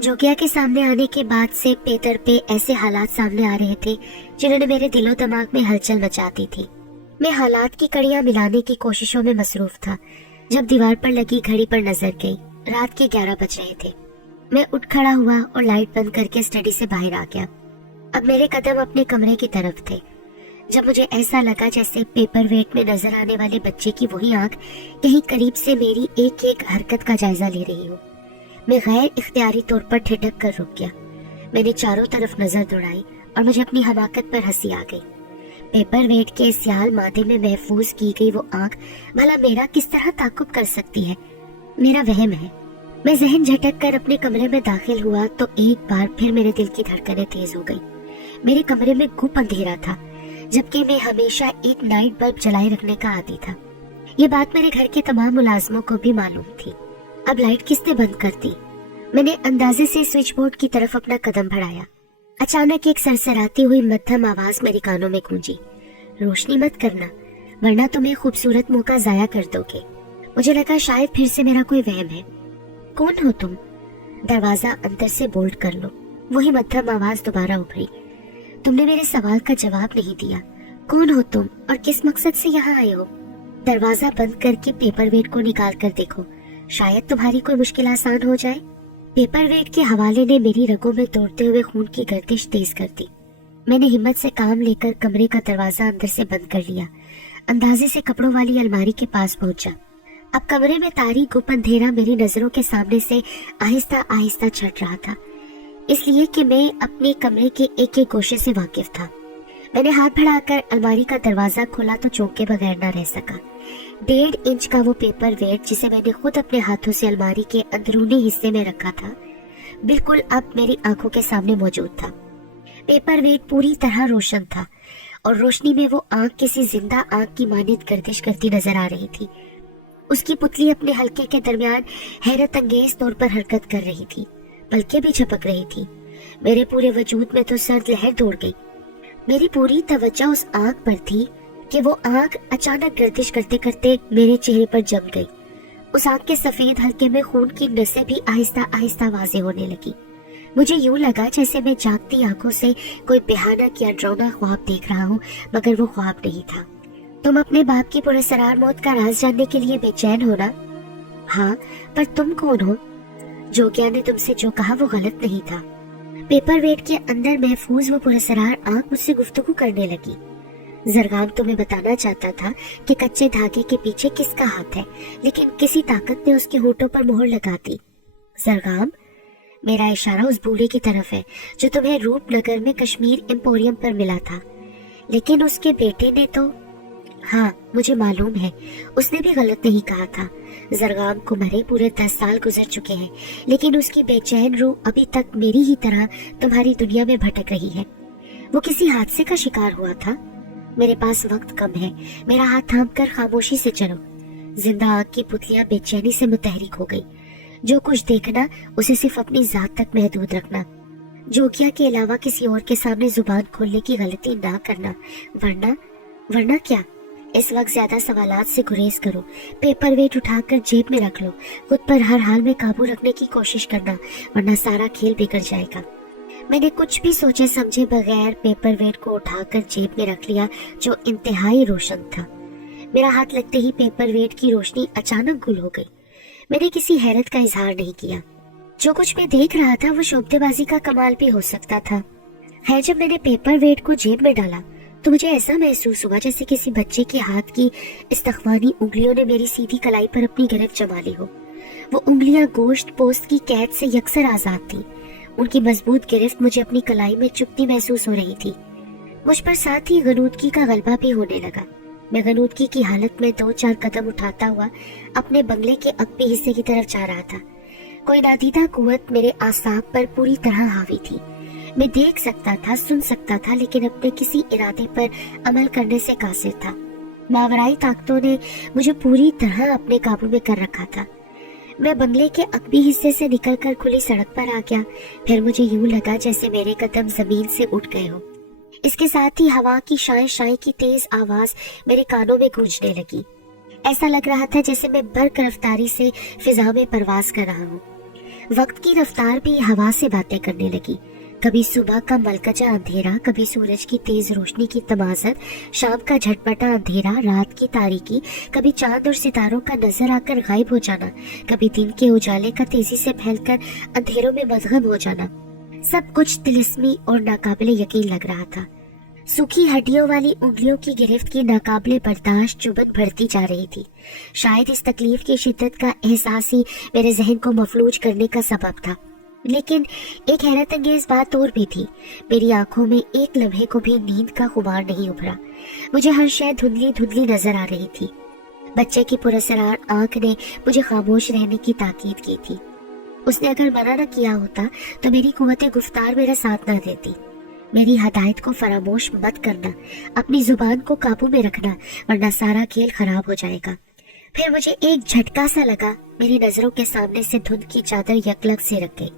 जोगिया के सामने आने के बाद से पेटर पे ऐसे हालात सामने आ रहे थे जिन्होंने मेरे दिलो दिमाग में हलचल मचा दी थी। मैं हालात की कड़ियां मिलाने की कोशिशों में मसरूफ था जब दीवार पर लगी घड़ी पर नजर गई। रात के 11 बज रहे थे। मैं उठ खड़ा हुआ और लाइट बंद करके स्टडी से बाहर आ गया। अब मेरे कदम अपने कमरे की तरफ थे जब मुझे ऐसा लगा जैसे पेपर वेट में नजर आने वाले बच्चे की वही आंख कहीं करीब से मेरी एक एक हरकत का जायजा ले रही हो। मैं गैर इख्तियारी तौर पर ठिठक कर रुक गया। मैंने चारों तरफ नजर दौड़ाई और मुझे अपनी हमाकत पर हंसी आ गई। पेपर वेट के सियाल माथे में महफूज की गई वो आंख भला मेरा किस तरह ताकुब कर सकती है? मेरा वहम है। मैं जहन झटक कर अपने कमरे में दाखिल हुआ तो एक बार फिर मेरे दिल की धड़कनें तेज हो गई। मेरे कमरे में गुप अंधेरा था जबकि मैं हमेशा एक नाइट बल्ब जलाए रखने का आदी था। ये बात मेरे घर के तमाम मुलाजमों को भी मालूम थी। अब लाइट किसने बंद कर दी? मैंने अंदाजे से स्विच बोर्ड की तरफ अपना कदम बढ़ाया। अचानक एक सरसराती हुई मध्यम आवाज मेरे कानों में गूंजी, रोशनी मत करना वरना तुम्हें खूबसूरत मौका जाया कर दोगे। मुझे लगा शायद फिर से मेरा कोई वहम है। कौन हो तुम? दरवाजा अंदर से बोल्ट कर लो। वही मध्यम आवाज दोबारा उभरी। तुमने मेरे सवाल का जवाब नहीं दिया। कौन हो तुम और किस मकसद से यहाँ आए हो? दरवाजा बंद करके पेपर वेट को निकाल कर देखो, शायद तुम्हारी कोई मुश्किल आसान हो जाए। पेपर वेट के हवाले ने मेरी रगों में दौड़ते हुए खून की गर्दिश तेज कर दी। मैंने हिम्मत से काम लेकर कमरे का दरवाजा अंदर से बंद कर लिया। अंदाजे से कपड़ों वाली अलमारी के पास पहुंचा। अब कमरे में तारीक गुप अंधेरा मेरी नजरों के सामने से आहिस्ता आहिस्ता छट रहा था, इसलिए कि मैं अपने कमरे के एक एक गोशे से वाकिफ था। मैंने हाथ बढ़ाकर अलमारी का दरवाजा खोला तो चौंके बगैर न रह सका। 1.5 इंच का वो पेपर वेट जिसे मैंने खुद अपने हाथों से अलमारी के अंदरूनी हिस्से में रखा था बिल्कुल अब मेरी आंखों के सामने मौजूद था। पेपर वेट पूरी तरह रोशन था और रोशनी में वो आंख किसी जिंदा आंख की मानित गर्दिश करती नजर आ रही थी। उसकी पुतली अपने हल्के के दरमियान हैरत अंगेज तौर पर हरकत कर रही थी, पलकें भी झपक रही थी। मेरे पूरे वजूद में तो सर्द लहर दौड़ गई। मेरी पूरी तवज्जो उस आंख पर थी कि वो आंख अचानक गर्दिश करते करते मेरे चेहरे पर जम गई। उस आंख के सफेद हल्के में खून की नसें भी आहिस्ता आहिस्ता वाज़ेह होने लगी। मुझे यूं लगा जैसे मैं जागती आंखों से कोई भयानक या डरावना ख्वाब देख रहा हूँ, मगर वो ख्वाब नहीं था। तुम अपने बाप की पुरस्कार मौत का राज जानने के लिए बेचैन हो ना? हाँ, पर तुम कौन हो? जोगिया ने तुमसे जो कहा वो गलत नहीं था। पेपर वेट के अंदर महफूज वो पुरस्कार आंख मुझसे गुफ्तगू करने लगी। जरगाम तुम्हें बताना चाहता था कि कच्चे धागे के पीछे किसका हाथ है, लेकिन किसी ताकत ने उसके होठों पर मोहर लगा दी। जरगाम? मेरा इशारा उस बूढ़े की तरफ है जो तुम्हें रूपनगर में कश्मीर एम्पोरियम पर मिला था। लेकिन उसके बेटे ने तो... हाँ, मुझे मालूम है, उसने भी गलत नहीं कहा था। जरगाम को मरे पूरे 10 साल गुजर चुके हैं, लेकिन उसकी बेचैन रूह अभी तक मेरी ही तरह तुम्हारी दुनिया में भटक रही है। वो किसी हादसे का शिकार हुआ था। मेरे पास वक्त कम है, मेरा हाथ थाम कर खामोशी से चलो। जिंदा आग की पुतलियां बेचैनी से मुतहरिक हो गई। जो कुछ देखना उसे सिर्फ अपनी जात तक महदूद रखना। जोगिया के अलावा किसी और के सामने जुबान खोलने की गलती ना करना, वरना क्या? इस वक्त ज्यादा सवालात से गुरेज करो। पेपर वेट उठाकर जेब में रख लो। खुद पर हर हाल में काबू रखने की कोशिश करना, वरना सारा खेल बिगड़ जाएगा। मैंने कुछ भी सोचे समझे बगैर पेपर वेट को उठाकर जेब में रख लिया जो इंतहाई रोशन था। मेरा हाथ लगते ही पेपर वेट की रोशनी अचानक गुल हो गई। मैंने किसी हैरत का इजहार नहीं किया। जो कुछ मैं देख रहा था वो शोबदेबाजी का कमाल भी हो सकता था। है, जब मैंने पेपर वेट को जेब में डाला तो मुझे ऐसा महसूस हुआ जैसे किसी बच्चे के हाथ की इस्तख्वानी उंगलियों ने मेरी सीधी कलाई पर अपनी गिरफ्त जमा ली हो। वो उंगलियां गोश्त पोस्ट की कैद से यकसर आजाद थी। उनकी मजबूत गिरफ्त मुझे अपनी कलाई में चुभती महसूस हो रही थी। मुझ पर साथ ही गनूदगी का गलबा भी होने लगा। मैं गनूदगी की हालत में 2-4 कदम उठाता हुआ अपने बंगले के अगबी हिस्से की तरफ जा रहा था। कोई नादीदा कुव्वत मेरे आसाब पर पूरी तरह हावी थी। मैं देख सकता था, सुन सकता था, लेकिन अपने किसी इरादे पर अमल करने से कासिर था। मावराई ताकतों ने मुझे पूरी तरह अपने काबू में कर रखा था। मैं बंगले के अगबी हिस्से से निकलकर खुली सड़क पर आ गया। फिर मुझे यूं लगा जैसे मेरे कदम जमीन से उठ गए हो। इसके साथ ही हवा की शाय शाय की तेज आवाज मेरे कानों में गूंजने लगी। ऐसा लग रहा था जैसे मैं बर्क रफ्तारी से फिजा में परवाज कर रहा हूँ। वक्त की रफ्तार भी हवा से बातें करने लगी। कभी सुबह का मलकजा अंधेरा, कभी सूरज की तेज रोशनी की तमाज़त, शाम का झटपटा अंधेरा, रात की तारीकी, कभी चांद और सितारों का नजर आकर गायब हो जाना, कभी दिन के उजाले का तेजी से फैलकर अंधेरों में मदगम हो जाना। सब कुछ तिलिस्मी और नाकाबिले यकीन लग रहा था। सूखी हड्डियों वाली उंगलियों की गिरफ्त की नाकाबिले बर्दाश्त चुभन बढ़ती जा रही थी। शायद इस तकलीफ की शिद्दत का एहसास ही मेरे जहन को मफलूज करने का सबब था। लेकिन एक हैरत अंगेज बात और भी थी। मेरी आंखों में एक लम्हे को भी नींद का खुमार नहीं उभरा। मुझे हर शय धुंधली धुंधली नजर आ रही थी। बच्चे की पुरअसरार आंख ने मुझे खामोश रहने की ताकीद की थी। उसने अगर मना न किया होता तो मेरी कुव्वते गुफ्तार मेरा साथ न देती। मेरी हदायत को फरामोश मत करना, अपनी जुबान को काबू में रखना, वरना सारा खेल खराब हो जाएगा। फिर मुझे एक झटका सा लगा। मेरी नजरों के सामने से धुंध की चादर यकलक से रख गई।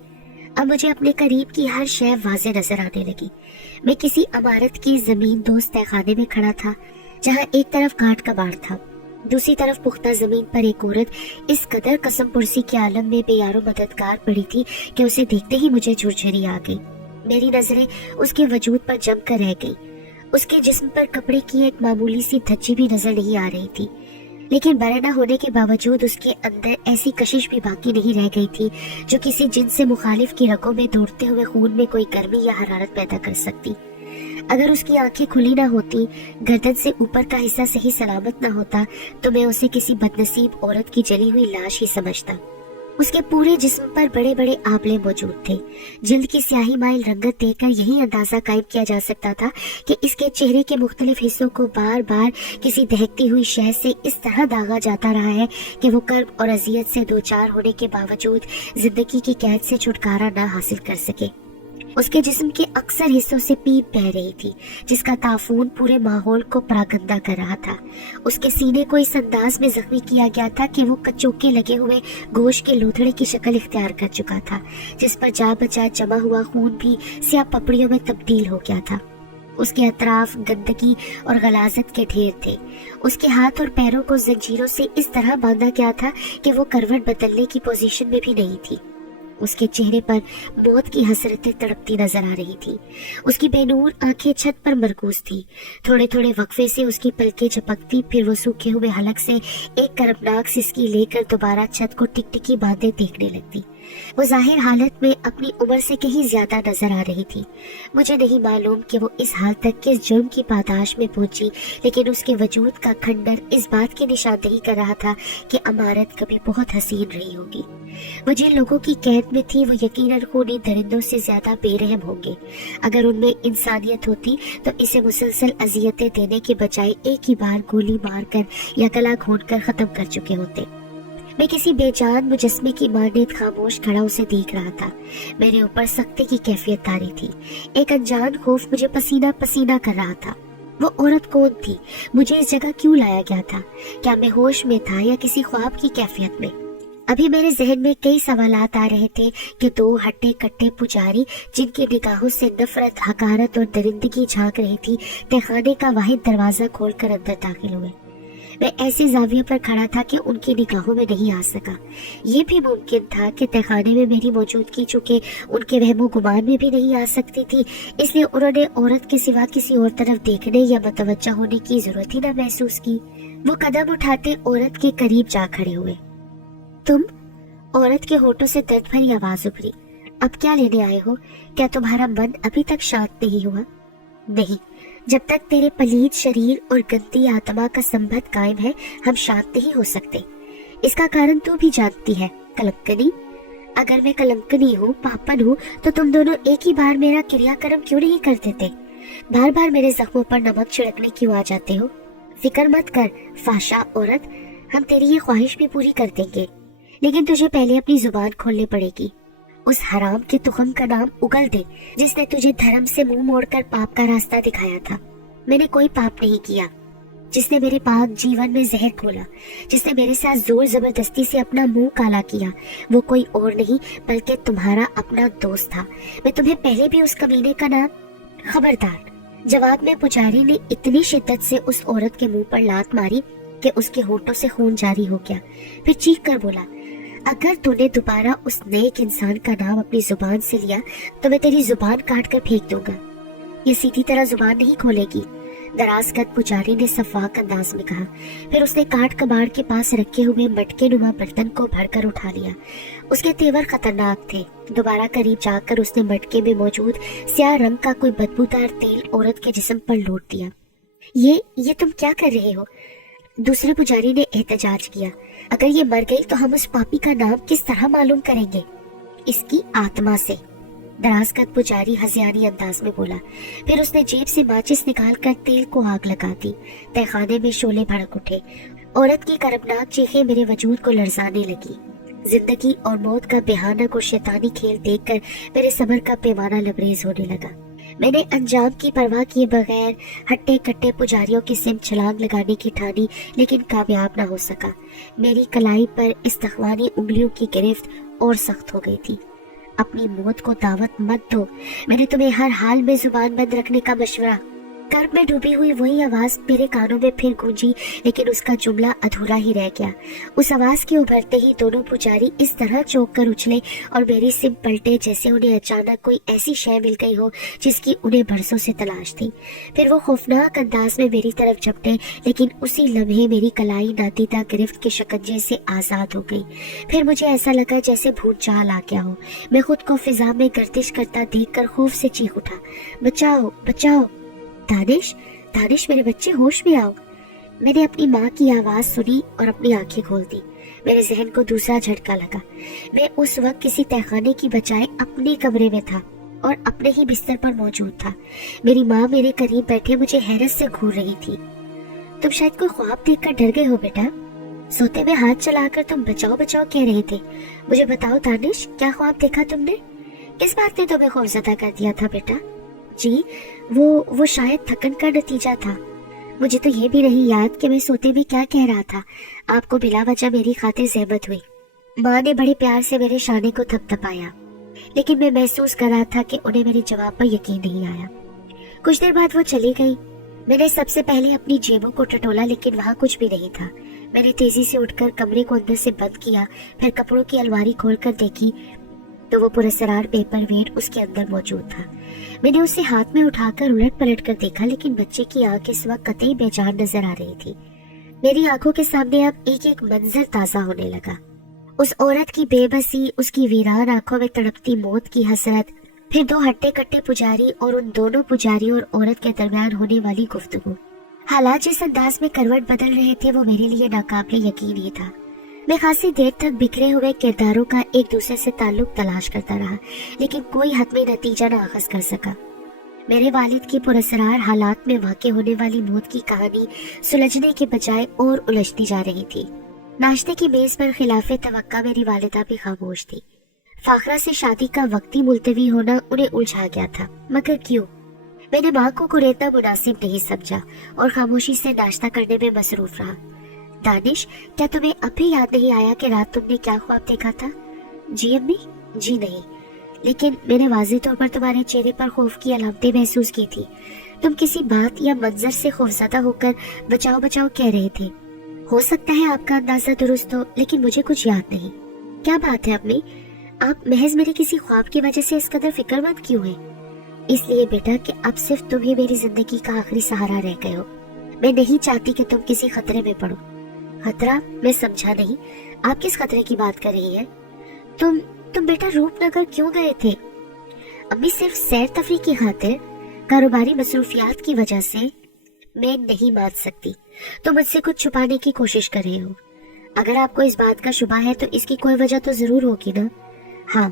अब मुझे अपने करीब की हर शय वाज़े नजर आने लगी। मैं किसी इमारत की जमीन दोस्त तहखाने में खड़ा था, जहाँ एक तरफ काट का बाढ़ था, दूसरी तरफ पुख्ता जमीन पर एक औरत इस कदर कसम पुरसी के आलम में बेयारो मददगार पड़ी थी कि उसे देखते ही मुझे झुरझुरी आ गई। मेरी नजरें उसके वजूद पर जम कर रह गई। उसके जिस्म पर कपड़े की एक मामूली सी धज्जी भी नजर नहीं आ रही थी, लेकिन बड़ा न होने के बावजूद उसके अंदर ऐसी कशिश भी बाकी नहीं रह गई थी जो किसी जिन्स से मुखालिफ की रगों में दौड़ते हुए खून में कोई गर्मी या हरारत पैदा कर सकती। अगर उसकी आंखें खुली ना होती, गर्दन से ऊपर का हिस्सा सही सलामत ना होता, तो मैं उसे किसी बदनसीब औरत की जली हुई लाश ही समझता। उसके पूरे जिस्म पर बड़े बड़े आंवले मौजूद थे। जिल्द की स्याही माइल रंगत देखकर यही अंदाजा कायम किया जा सकता था कि इसके चेहरे के मुख्तलिफ हिस्सों को बार बार किसी दहकती हुई शय से इस तरह दागा जाता रहा है कि वो कर्ब और अजियत से दो चार होने के बावजूद जिंदगी की कैद से छुटकारा न हासिल कर सके। उसके जिस्म के अक्सर हिस्सों से पीप बह रही थी, जिसका ताफून पूरे माहौल को परागंदा कर रहा था। उसके सीने को इस अंदाज में जख्मी किया गया था कि वो कचोके लगे हुए गोश्त के लोथड़े की शक्ल इख्तियार कर चुका था, जिस पर जा बचा जमा हुआ खून भी स्याह पपड़ियों में तब्दील हो गया था। उसके अतराफ गंदगी और गलाजत के ढेर थे। उसके हाथ और पैरों को जंजीरों से इस तरह बांधा गया था कि वो करवट बदलने की पोजीशन में भी नहीं थी। उसके चेहरे पर मौत की हसरतें तड़पती नजर आ रही थी। उसकी बेनूर आंखें छत पर मरकूज थी। थोड़े थोड़े वक्फे से उसकी पलकें झपकती, फिर वो सूखे हुए हलक से एक करपनाक सिसकी लेकर दोबारा छत को टिकटिकी बांधे देखने लगती। वो जाहिर हालत में अपनी उम्र से कहीं ज्यादा नजर आ रही थी। मुझे नहीं मालूम कि वो इस हाल तक किस जुर्म की पादाश में पहुंची, लेकिन उसके वजूद का खंडर इस बात की निशानदेही कर रहा था कि इमारत कभी बहुत हसीन रही होगी। वो जिन लोगों की कैद में थी वो यकीनन खूनी दरिंदों से ज्यादा बेरहम होंगे। अगर उनमें इंसानियत होती तो इसे मुसलसल अजियतें देने के बजाय एक ही बार गोली मारकर या गला घोंटकर खत्म कर चुके होते। मैं किसी बेजान मुजस्मे की मानद खामोश खड़ा उसे देख रहा था। मेरे ऊपर सख्ती की कैफियत तारी थी। एक अनजान खौफ मुझे पसीना पसीना कर रहा था। वो औरत कौन थी? मुझे इस जगह क्यों लाया गया था? क्या मैं होश में था या किसी ख्वाब की कैफियत में? अभी मेरे जहन में कई सवालात आ रहे थे कि दो हट्टे कट्टे पुजारी, जिनकी निगाहों से नफरत, हकारत और दरिंदगी झांक रही थी, तहखाने का वाहिद दरवाजा खोलकर अंदर दाखिल हुए। मैं ऐसे जाविये पर खड़ा था कि उनकी निगाहों में नहीं आ सका। ये भी मुमकिन था कि तहखाने में मेरी मौजूदगी चूंकि उनके वहमो गुमान में भी नहीं आ सकती थी, इसलिए उन्होंने औरत के सिवा किसी और तरफ देखने या मतवज्जा होने की जरूरत ही न महसूस की। वो कदम उठाते औरत के करीब जा खड़े हुए। तुम? औरत के होठों से दर्द भरी आवाज उभरी। अब क्या लेने आए हो? क्या तुम्हारा मन अभी तक शांत नहीं हुआ? नहीं, जब तक तेरे पलीद शरीर और गंदी आत्मा का संबंध कायम है, हम शांत नहीं हो सकते। इसका कारण तू भी जानती है, कलंकनी। अगर मैं कलंकनी हूँ, पापन हूँ, तो तुम दोनों एक ही बार मेरा क्रियाक्रम क्यों नहीं कर देते? बार बार मेरे जख्मों पर नमक छिड़कने क्यों आ जाते हो? फिक्र मत कर फाशा औरत, हम तेरी ये ख्वाहिश भी पूरी कर देंगे, लेकिन तुझे पहले अपनी जुबान खोलनी पड़ेगी। उस हराम के तुखम का नाम उगल दे जिसने तुझे धर्म से मुंह मोड़कर पाप का रास्ता दिखाया था। मैंने कोई पाप नहीं किया। जिसने मेरे पाक जीवन में जहर खोला, जिसने मेरे साथ जोर जबरदस्ती से अपना मुंह काला किया, वो कोई और नहीं बल्कि तुम्हारा अपना दोस्त था। मैं तुम्हें पहले भी उस कमीने का नाम। खबरदार। जवाब में पुजारी ने इतनी शिद्दत से उस औरत के मुंह पर लात मारी कि उसके होठों से खून जारी हो गया। फिर चीख कर बोला, अगर तूने दोबारा उस नेक इंसान का नाम अपनी जुबान से लिया तो मैं तेरी जुबान काट कर फेंक दूंगा। ये सीधी तरह जुबान नहीं खोलेगी, दराज कद पुजारी ने सफाक अंदाज में कहा। फिर उसने काट कबाड़ के पास रखे हुए मटके नुमा बर्तन को भरकर उठा लिया। उसके तेवर खतरनाक थे। दोबारा करीब जाकर उसने मटके में मौजूद स्याह रंग का कोई बदबूदार तेल औरत के जिस्म पर लौट दिया। ये तुम क्या कर रहे हो? दूसरे पुजारी ने एहतजाज किया। अगर ये मर गई तो हम उस पापी का नाम किस तरह मालूम करेंगे? इसकी आत्मा से, दराज कद पुजारी हज़ियानी अंदाज में बोला। फिर उसने जेब से माचिस निकालकर तेल को आग लगा दी। तहखाने में शोले भड़क उठे। औरत की करबनाक चीखें मेरे वजूद को लरजाने लगी। जिंदगी और मौत का भयानक और शैतानी खेल देखकर मेरे सब्र का पैमाना लबरेज होने लगा। मैंने अंजाम की परवाह किए बगैर हट्टे कट्टे पुजारियों की सिम छलांग लगाने की ठानी, लेकिन कामयाब न हो सका। मेरी कलाई पर इस तख्वानी उंगलियों की गिरफ्त और सख्त हो गई थी। अपनी मौत को दावत मत दो। मैंने तुम्हें हर हाल में जुबान बंद रखने का मशवरा। कर्ब में डूबी हुई वही आवाज मेरे कानों में फिर गूंजी, लेकिन उसका जुमला अधूरा ही रह गया। उस आवाज के उभरते ही दोनों पुजारी इस तरह चौंक कर उछले और मेरी सिम पलटे जैसे उन्हें अचानक कोई ऐसी शय मिल गई हो जिसकी उन्हें बरसों से तलाश थी। फिर वो खौफनाक अंदाज में मेरी तरफ झपटे, लेकिन उसी लम्हे मेरी कलाई नादीदा गिरफ्त के शिकंजे से आजाद हो गई। फिर मुझे ऐसा लगा जैसे भूत चाल आ गया हो। मैं खुद को फिजा में गर्दिश करता देखकर खौफ से चीख उठा, बचाओ बचाओ। दानिश, दानिश मेरे बच्चे, होश में आओ। मैंने अपनी माँ की आवाज सुनी और अपनी आंखें खोल दी। मेरे जहन को दूसरा झटका लगा। मैं उस वक्त किसी तहखाने की बजाय अपने कमरे में था और अपने ही बिस्तर पर मौजूद था। मेरी माँ मेरे करीब बैठे मुझे हैरत से घूर रही थी। तुम शायद कोई ख्वाब देखकर डर गए हो बेटा। सोते में हाथ चलाकर तुम बचाओ बचाओ कह रहे थे। मुझे बताओ दानिश, क्या ख्वाब देखा तुमने? किस बात ने तुम्हें खौफजदा कर दिया था बेटा? जी, वो शायद थकन का नतीजा था। मुझे तो ये भी नहीं याद कि मैं सोते भी क्या कह रहा था। आपको बिला वजह मेरी खातिर ज़हमत हुई। माँ ने बड़े प्यार से मेरे शाने को थपथपाया, लेकिन मैं महसूस कर रहा था कि उन्हें मेरे जवाब पर यकीन नहीं आया। कुछ देर बाद वो चली गई। मैंने सबसे पहले अपनी जेबों को टटोला, लेकिन वहाँ कुछ भी नहीं था। मैंने तेजी से उठकर कमरे को अंदर से बंद किया। फिर कपड़ों की अलमारी खोलकर देखी तो वो पुरस्कार पेपर वेट उसके अंदर मौजूद था। मैंने उसे हाथ में उठाकर उलट पलट कर देखा, लेकिन बच्चे की आंख इस वक्त कतई बेजान नजर आ रही थी। मेरी आंखों के सामने अब एक एक मंजर ताजा होने लगा। उस औरत की बेबसी, उसकी वीरान आंखों में तड़पती मौत की हसरत, फिर दो हट्टे कट्टे पुजारी और उन दोनों पुजारियों और औरत के दरमियान होने वाली गुफ्तगू। हालात जिस अंदाज में करवट बदल रहे थे वो मेरे लिए नाकाबिले यकीन ही था। मैं खासी देर तक बिखरे हुए किरदारों का एक दूसरे से ताल्लुक तलाश करता रहा, लेकिन कोई हतमी नतीजा न आगाज कर सका। मेरे वालिद की पुरस्कार हालात में वाक़े होने वाली मौत की कहानी सुलझने के बजाय और उलझती जा रही थी। नाश्ते की मेज पर खिलाफे तवक्का मेरी वालिदा भी खामोश थी। फाखरा से शादी का वक्ती मुलतवी होना उन्हें उलझा गया था, मगर क्यों? मैंने माँ को कुरेदना मुनासिब नहीं समझा और खामोशी से नाश्ता करने में मसरूफ रहा। दानिश, क्या तुम्हें अब भी याद नहीं आया कि रात तुमने क्या ख्वाब देखा था? जी अम्मी। जी नहीं, लेकिन मैंने वाज़ेह तौर पर तुम्हारे चेहरे पर खौफ की अलामतें महसूस की थी। तुम किसी बात या मंजर से खौफज़दा होकर बचाओ बचाओ कह रहे थे। हो सकता है आपका अंदाजा दुरुस्त हो, लेकिन मुझे कुछ याद नहीं। क्या बात है अम्मी? आप महज मेरे किसी ख्वाब की वजह से इस कदर फिक्रमंद क्यों हैं? इसलिए बेटा कि अब सिर्फ तुम ही मेरी जिंदगी का आखिरी सहारा रह गए हो। मैं नहीं चाहती कि तुम किसी खतरे में पड़ो। खतरा? मैं समझा नहीं, आप किस खतरे की बात कर रही है? तुम बेटा रूपनगर क्यों गए थे? अम्मी, सिर्फ सैर तफरी की खातिर, कारोबारी मसरूफियात की वजह से। मैं नहीं मान सकती, तुम मुझसे कुछ छुपाने की कोशिश कर रहे हो। अगर आपको इस बात का शुबा है तो इसकी कोई वजह तो जरूर होगी ना? हाँ,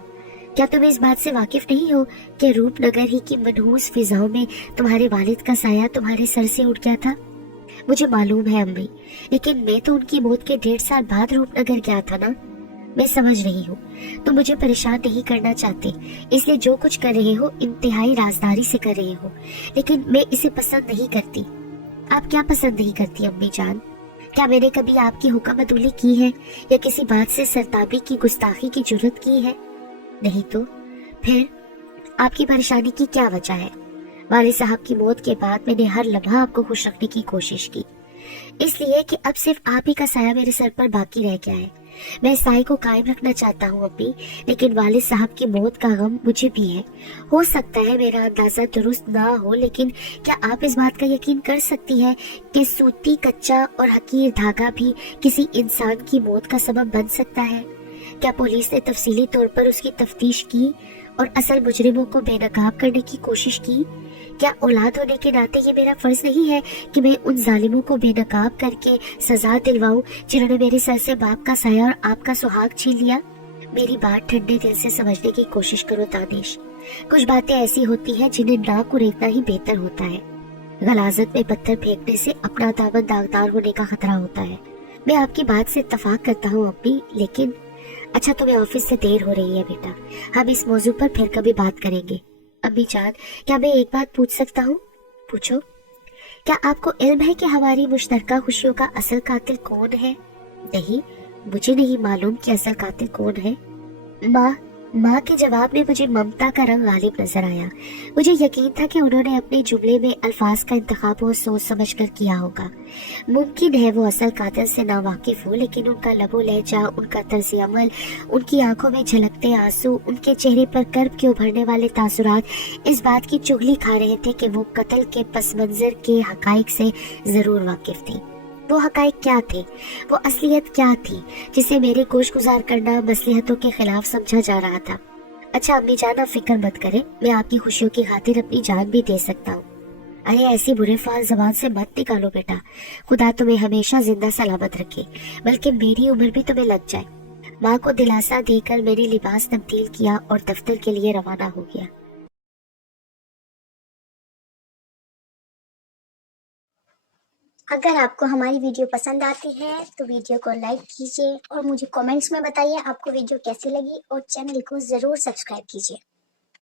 क्या तुम इस बात से वाकिफ नहीं हो कि रूपनगर ही की मनहूस फिजाओं में तुम्हारे वालिद का साया तुम्हारे सर से उठ गया था? मुझे मालूम है अम्मी, लेकिन मैं तो उनकी मौत के 1.5 साल बाद रूपनगर गया था ना। मैं समझ रही हूँ तुम मुझे परेशान नहीं करना चाहते, इसलिए जो कुछ कर रहे हो इंतहाई राजदारी से कर रहे हो, लेकिन मैं इसे पसंद नहीं करती। आप क्या पसंद नहीं करती अम्मी जान? क्या मैंने कभी आपकी हुक्मतुली की है या किसी बात से सरताबी की गुस्ताखी की जुर्रत की है? नहीं तो फिर आपकी परेशानी की क्या वजह है? वालिद साहब की मौत के बाद मैंने हर लम्हा आपको खुश रखने की कोशिश की, इसलिए कि अब सिर्फ आप ही का साया मेरे सर पर बाकी रह गया है। मैं साई को कायम रखना चाहता हूँ अम्मी, लेकिन वालिद साहब की मौत का गम मुझे भी है। हो सकता है मेरा अंदाजा दुरुस्त ना हो, लेकिन क्या आप इस बात का यकीन कर सकती हैं कि सूती कच्चा और हकीर धागा भी किसी इंसान की मौत का सबब बन सकता है? क्या पुलिस ने तफसीली तौर पर उसकी तफ्तीश की और असल मुजरिमों को बेनकाब करने की कोशिश की? क्या औलाद होने के नाते ये मेरा फर्ज नहीं है कि मैं उन जालिमों को बेनकाब करके सजा दिलवाऊं जिन्होंने मेरे सर से बाप का साया और आपका सुहाग छीन लिया? मेरी बात ठंडे दिल से समझने की कोशिश करो दानिश। कुछ बातें ऐसी होती हैं जिन्हें ना कुरेदना ही बेहतर होता है। गलाजत में पत्थर फेंकने से अपना दामन दागदार होने का खतरा होता है। मैं आपकी बात से इत्तफाक करता हूँ अम्मी, लेकिन अच्छा, तुम्हें ऑफिस से देर हो रही है बेटा, हम इस मौजू पर फिर कभी बात करेंगे। अम्मी जान, क्या मैं एक बात पूछ सकता हूँ? पूछो। क्या आपको इल्म है कि हमारी मुश्तरका खुशियों का असल कातिल कौन है? नहीं, मुझे नहीं मालूम कि असल कातिल कौन है। माँ के जवाब में मुझे ममता का रंग गालिब नजर आया। मुझे यकीन था कि उन्होंने अपने जुमले में अल्फाज का इंतखाब बहुत सोच समझ कर किया होगा। मुमकिन है वो असल कातिल से ना वाकिफ हो, लेकिन उनका लबो लहजा, उनका तर्ज अमल, उनकी आंखों में झलकते आंसू, उनके चेहरे पर कर्ब के उभरने वाले तासुरात इस बात की चुगली खा रहे थे कि वो कत्ल के पस मंजर के हकाइक से जरूर वाकिफ थी। वो हकाइक क्या थे? वो असलियत क्या थी जिसे मेरे गोश गुजार करना मसलहतों के खिलाफ समझा जा रहा था? अच्छा अम्मी जान, आप फिक्र मत करें, मैं आपकी खुशियों की खातिर अपनी जान भी दे सकता हूँ। अरे ऐसी बुरे फाल जबान से मत निकालो बेटा, खुदा तुम्हें हमेशा जिंदा सलामत रखे, बल्कि मेरी उम्र भी तुम्हें लग जाए। माँ को दिलासा देकर मैंने लिबास तब्दील किया और दफ्तर के लिए रवाना हो गया। अगर आपको हमारी वीडियो पसंद आती है तो वीडियो को लाइक कीजिए और मुझे कमेंट्स में बताइए आपको वीडियो कैसी लगी, और चैनल को ज़रूर सब्सक्राइब कीजिए।